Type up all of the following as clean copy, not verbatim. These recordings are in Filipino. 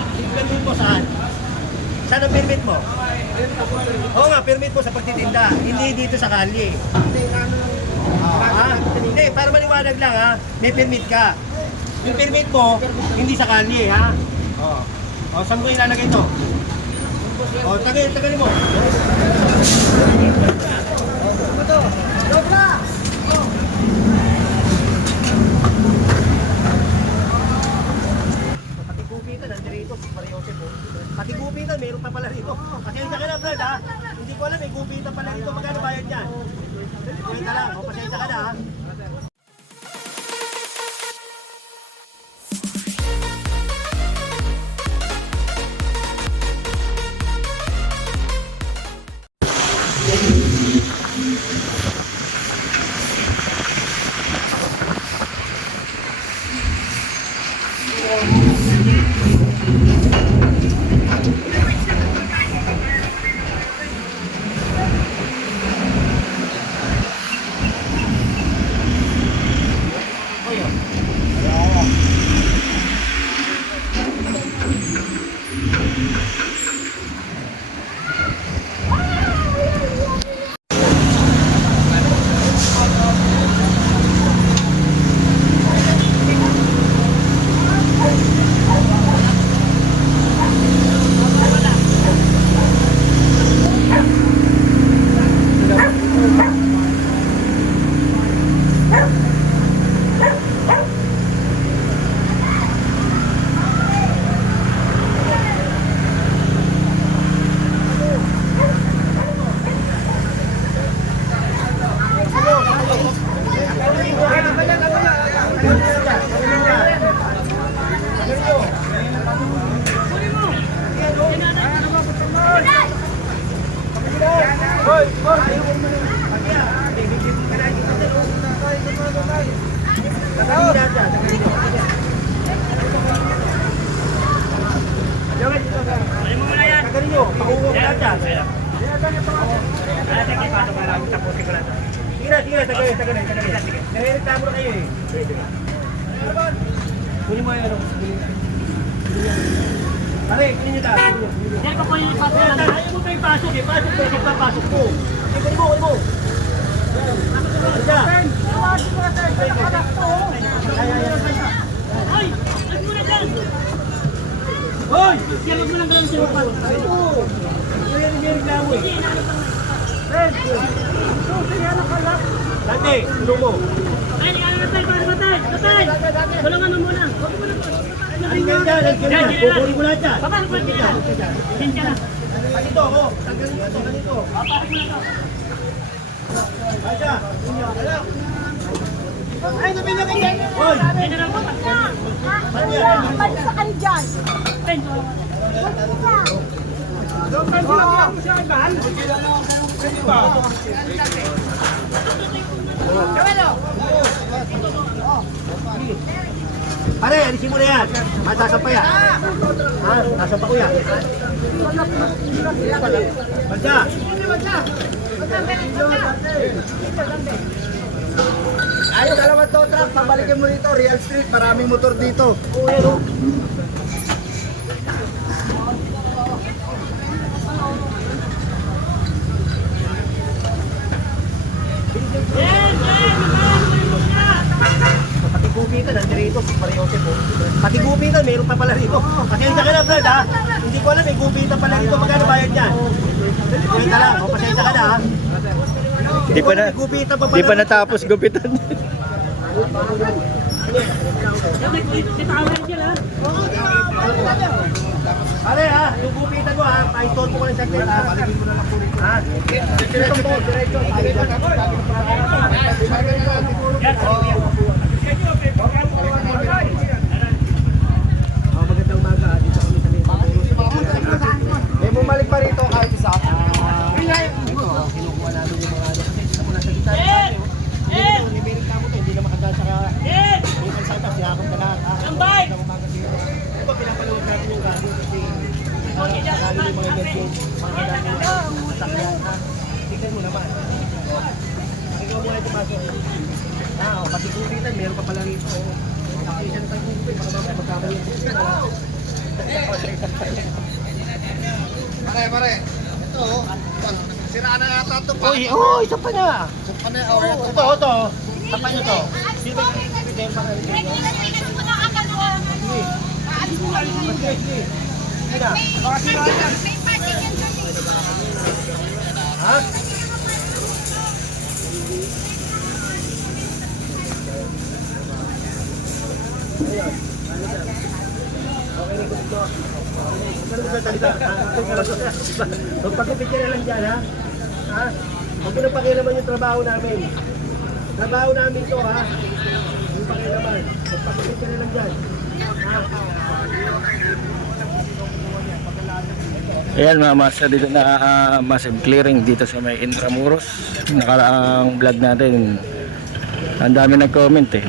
Yung permit mo saan? Saan ang permit mo? Oo nga, permit mo sa pagtitinda. Hindi dito sa kalye. Hindi, para maliwanag lang ha. May permit ka. Yung permit mo, hindi sa kalye ha. O, saan ko ilalagay ito? O, tagalin mo. Pati gupitan, nandirito, parehose po. Pati gupitan, meron pa pala rito. Pasensya ka na, Brad, ha? Hindi ko alam, may gupitan pala rito. Magkano bayad niyan? Wait na lang, o, pasensya ka na, ha? Sige. Nare-reklamo na kayo eh. Kunin mo yan. Pare, kunin nyo tayo. Hindi ko po yung ipasok. Ayaw mo pa yung pasok eh. Pasok pa yung papasok mo. Kunin mo. Hoy! Huwag mo na dyan! Hoy! Huwag mo na dyan sa lupa. Ito! Yan yung reklamo eh. Dante, tulong mo. Ay, natay! Tulungan mo muna. Huwag mo na po. Halika dyan. Kukunin ko lahat yan. Papasok mo na. Hinsya na. Ganito ako. Tanggalin nyo ito. Ganito. Papasok mo na to. Aja. Ay, sabi na kayo. Hoy! Yan na lang po. Saan yan? Balik sa kayo dyan. Pen, Pare, alisin mo na yan. Sasampa yan. Sasampa ko yan. Bansa! Ay, dalawang tow truck, pabalikin mo dito, Real Street, maraming motor dito. Oo, yan o. Pati gupitan, nandirito, parehose po. Pati gupitan, meron pa pala rito. Pasensya ka na, Brad, ha? Hindi ko alam, may gupitan pala rito. Magkano bayad niyan? Wait na lang, o, pasensya ka na, ha? Di pa na, May gupitan pa pala di pa rito. natapos gupitan. Pare, ha? Yung gupitan mo, ha? Pa-install mo ko lang sa kit, ha? Balikin mo na lang po rito. Ha? Diretso po, diretso. Magandang umaga, dito kami sa May bumalik pa rito kahit isa. kinukuha namin yung mga ano. Kasi isa mo nasa gitna ng tayo. May reklamo to, hindi na makadaan sa yung kalsada, sinakot ka lahat. Tambay! Di ba pinapalawag natin yung gagawin kasi sakali yung mga emergency, mga kailangan yung masakyan, ha? Tignan mo naman. Ikaw muna ito pasok. Pati kulitan, meron pa pala rito. Kasi siya na tayo kung baka mamaya magkamali yung kulitan. Pare. Ito, siraan na yata ito. Uy, isa pa na. Ito. Tapan nyo to. Ha? Magpakipicture na lang dyan, ha? Ha? Huwag mo nang pakialaman yung trabaho namin. Trabaho namin to, ha? Yung pakialaman. Magpakipicture na lang dyan. Ha? Ayan mga master, dito na massive clearing dito sa may Intramuros. Nakaraang vlog natin, ang dami nag-comment eh.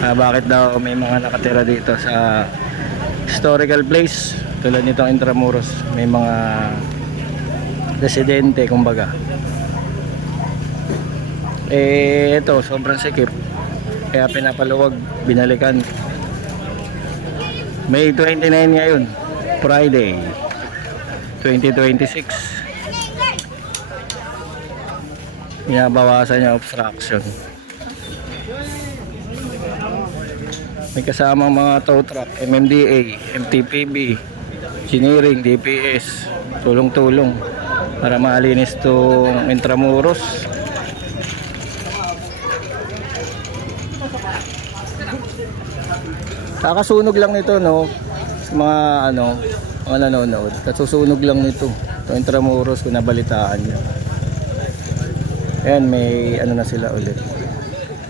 Bakit daw may mga nakatira dito sa historical place tulad nitong Intramuros, may mga residente kumbaga. Ito sobrang sikip, kaya pinapaluwag, binalikan. May 29 ngayon, Friday 2026. Binabawasan yung obstruction. May kasamang mga tow truck, MMDA, MTPB, engineering, DPS, tulong-tulong para malinis itong Intramuros. Kakasunog lang nito, no, sa mga mga nanonood. Kasusunog lang nito itong Intramuros, kung nabalitaan nyo. Ayan, may na sila ulit,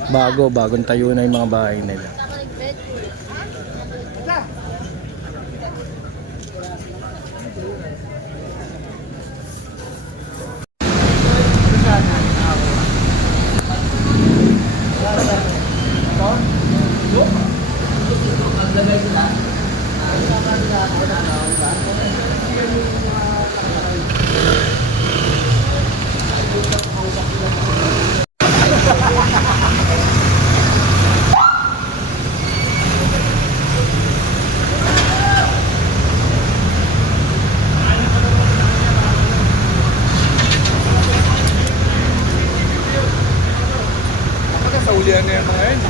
bagong tayo na yung mga bahay nila. Saulian na yung mga yun.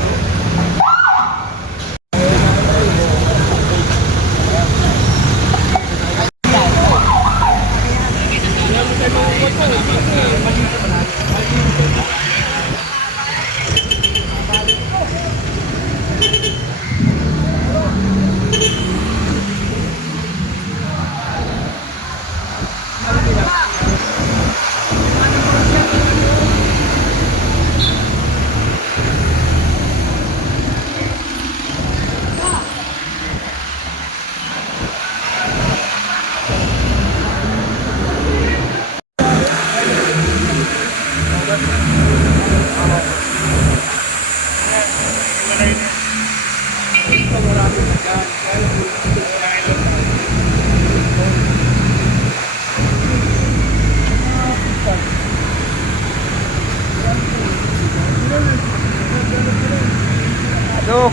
So,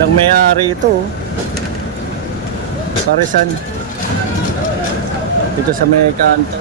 walang may-ari ito. Parisan. Dito sa may kanto.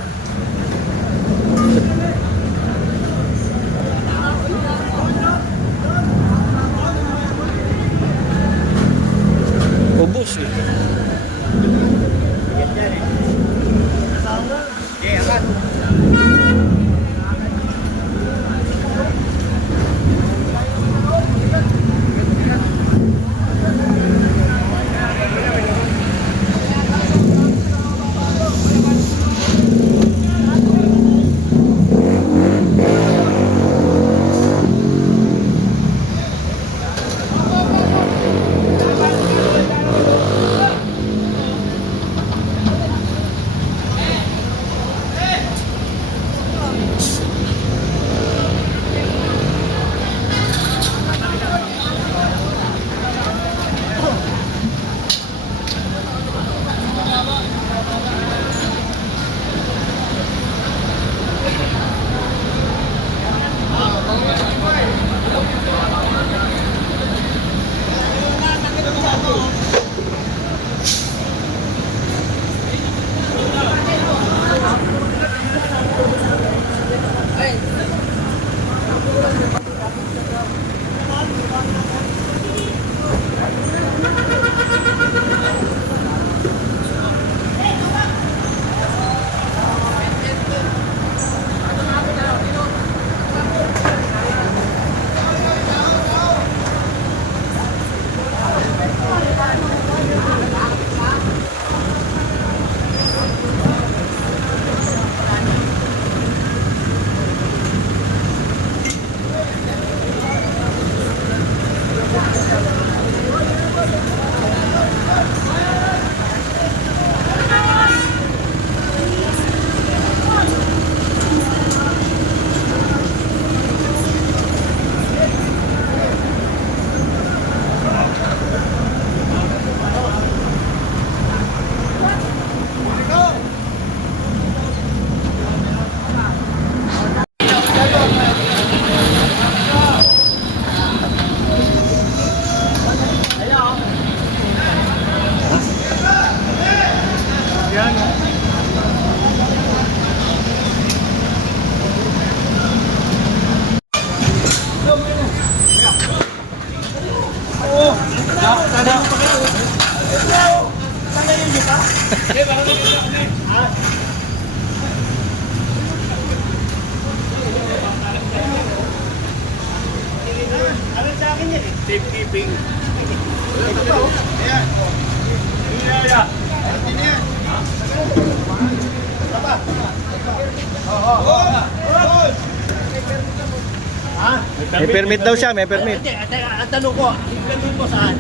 May permit daw siya, may permit. Hindi, ang tanong ko, yung permit mo saan?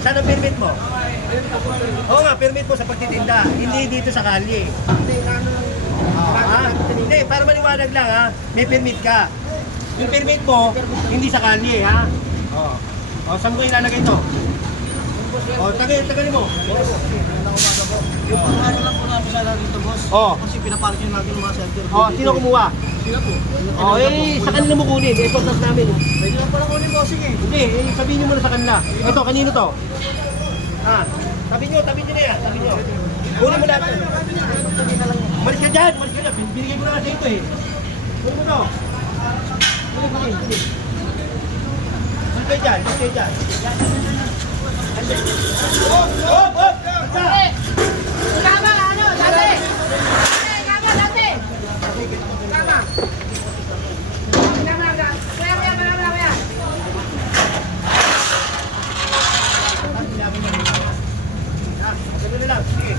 Saan ang permit mo? Oo nga, permit mo sa pagtitinda, hindi dito sa kalye. Hindi, para maliwanag lang ha, may permit ka. Yung permit mo, hindi sa kalye ha. Saan ko ilalagay ito? Tagalin mo. Yung ano lang po namin sa dito, boss. Kasi pinaparking natin yung mga center. Sino kumuha? Sila po. Sa kanila mo kunin, ito tas namin. Pwede lang pala kunin, bossing eh. Hindi, sabihin nyo muna sa kanila. Ito, kanino to? Tabi nyo na yan, tabi nyo. Kunin mo lahat. Malis ka dyan. Binigay ko na kasi ito eh. Kunin mo to. Kunin. Malis kayo dyan. Hop! Basta! Kama, ano, dati! Kama, dati! Kama! Kaya. Ganun na lang. Sige.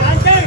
Dante!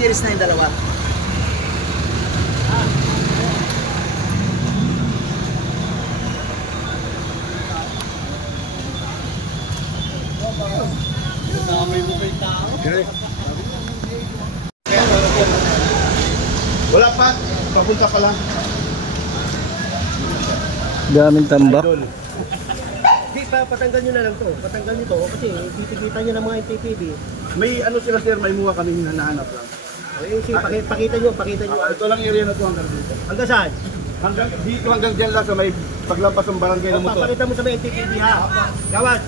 series na yung dalawa. Wala pa. Papunta pa lang. Daming tambak. Di pa, patanggal nyo na lang to. Patanggal nyo to kasi titikita nyo ng mga NTPB. May ano sila sir, may muha kami hinahanap lang. O yun, sige, pakita nyo, pakita nyo. Ito lang area na to hanggang dito. Hanggang saan? Hanggang dito hanggang dyan lang sa may paglampas ng barangay ng motor. Papakita mo sa mga NTPB ha. Gawad.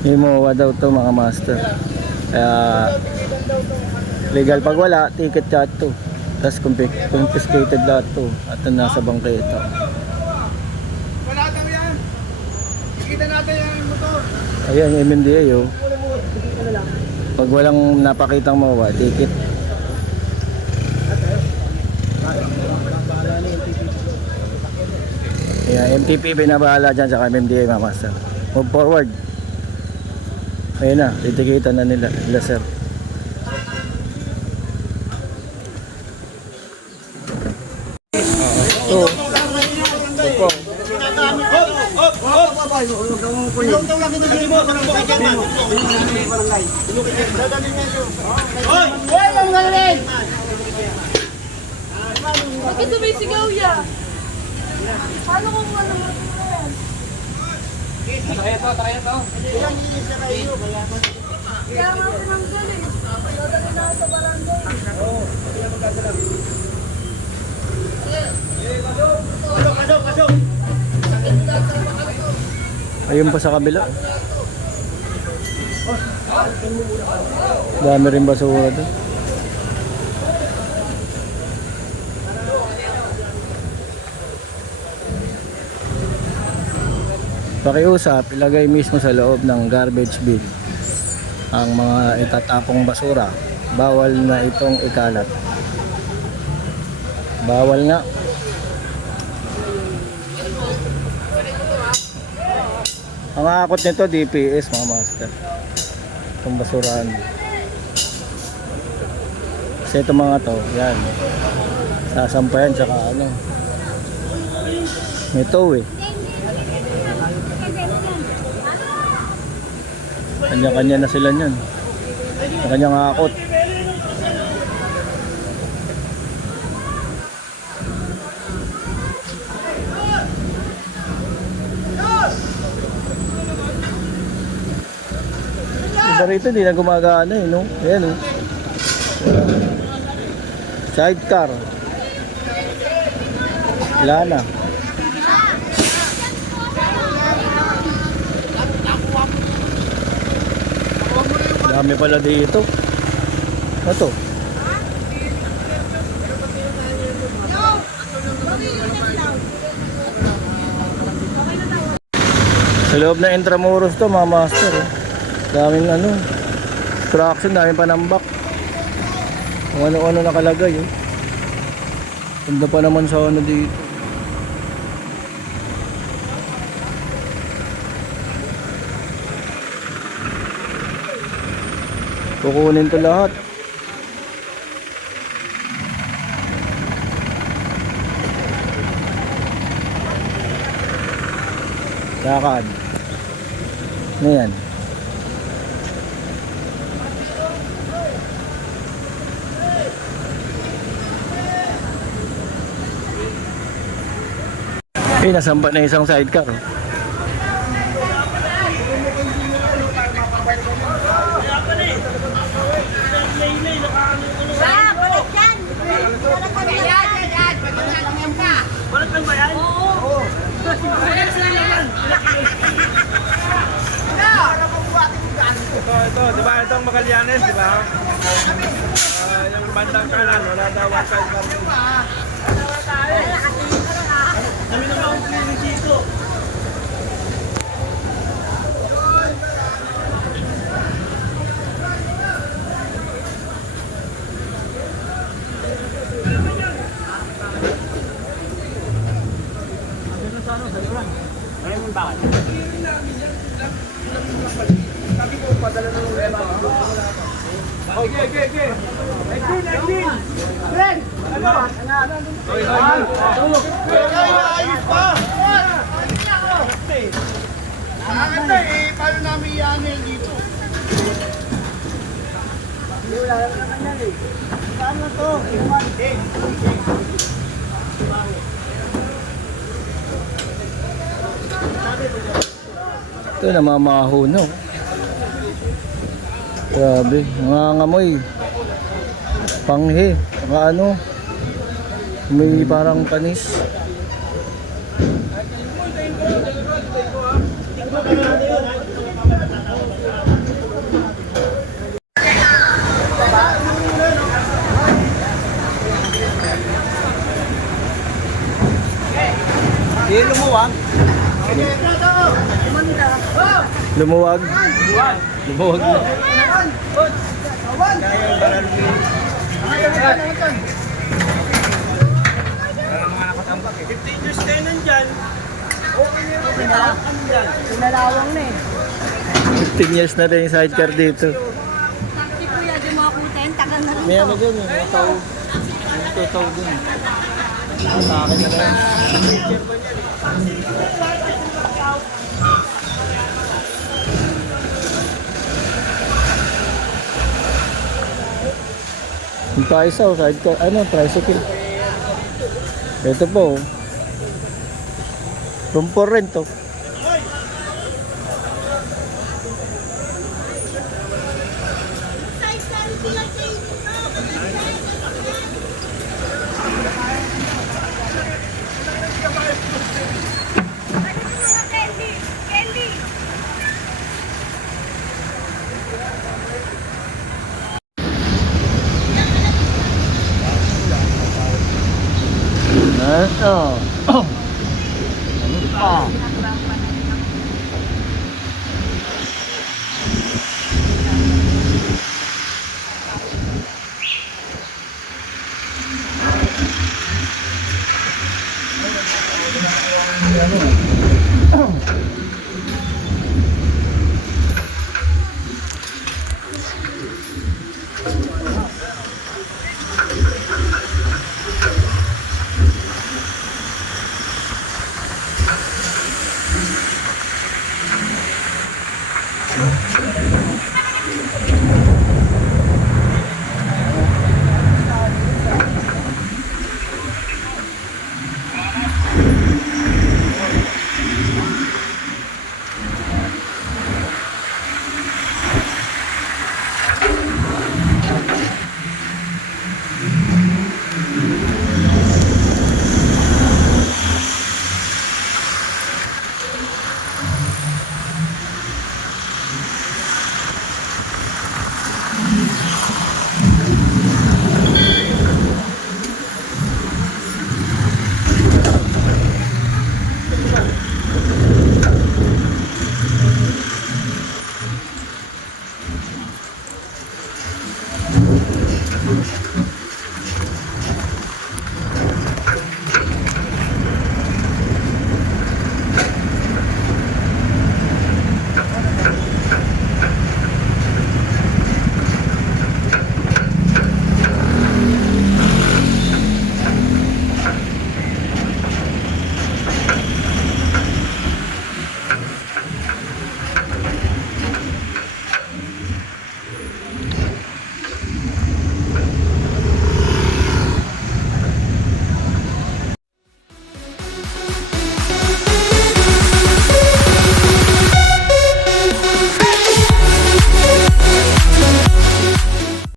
May MOA daw to mga master. Kaya legal pag wala, ticket lahat to. Tapos confiscated lahat to. At nasa bangketa. Wala daw yan. Kita natin yung motor. Ayan yung MMDA oh. Pag walang napakitang MOA, ticket. Ayan, MTPB na bahala dyan sa MMDA mga master. Move forward. Ayun na, titikitan na nila sir. So, Bakit sumisigaw yan? Paano kung ano mo yan? Kaya nga tinanggal eh. Dadali na sa barangay. ayun pa sa kabila. Dami rin basura doon. Pakiusap, ilagay mismo sa loob ng garbage bin ang mga itatapong basura. Bawal na itong ikalat. Bawal nga. Ang akot nito DPS mga master. Itong basurahan. Kasi itong mga to, yan. Sasampayan tsaka ano. Ito eh. Kanya-kanya na sila niyan. Kanyang akot. Iba rito, hindi na gumagana eh, no? Ayan, oh. Sidecar. Wala na. Dami pala dito. Ano to? Sa loob na Intramuros to mga master. Daming ano. Construction, daming panambak. Kung ano-ano nakalagay. Ganda pa naman sa ano dito. Kukunin to lahat. Lakad. Ano yan? Eh, nasampa na isang sidecar. Oh. Balat lang ba yan? Oo. Ito, di ba? Ito ang Magallanes, di ba? Yung bandang kanan, wala daw ang sidecar. Kami naman ang clinic dito. ano, sa Duran. Raymond bakit? Sabi ko, padala na ng reba. Okay. Glenn! Ano? Ayos pa! Nakakanta eh, paano namin iyanin dito? Wala naman yan eh. Paano to? Ito, namamaho na. Grabe, nangangamoy. Panghe, saka ano, may parang panis. Lumuwag. Lumuwag. Lumuwag na. Pinalawang na eh. 15 years na rin yung sidecar dito. Si Kuya, di mga kutin, tagal na rin May to. ano dun eh, may tao. May tao dun. Sa akin na lang. Yung pa isa, sidecar, ano, tricycle. Ito po. Room for rent to. Ito. Ano pa?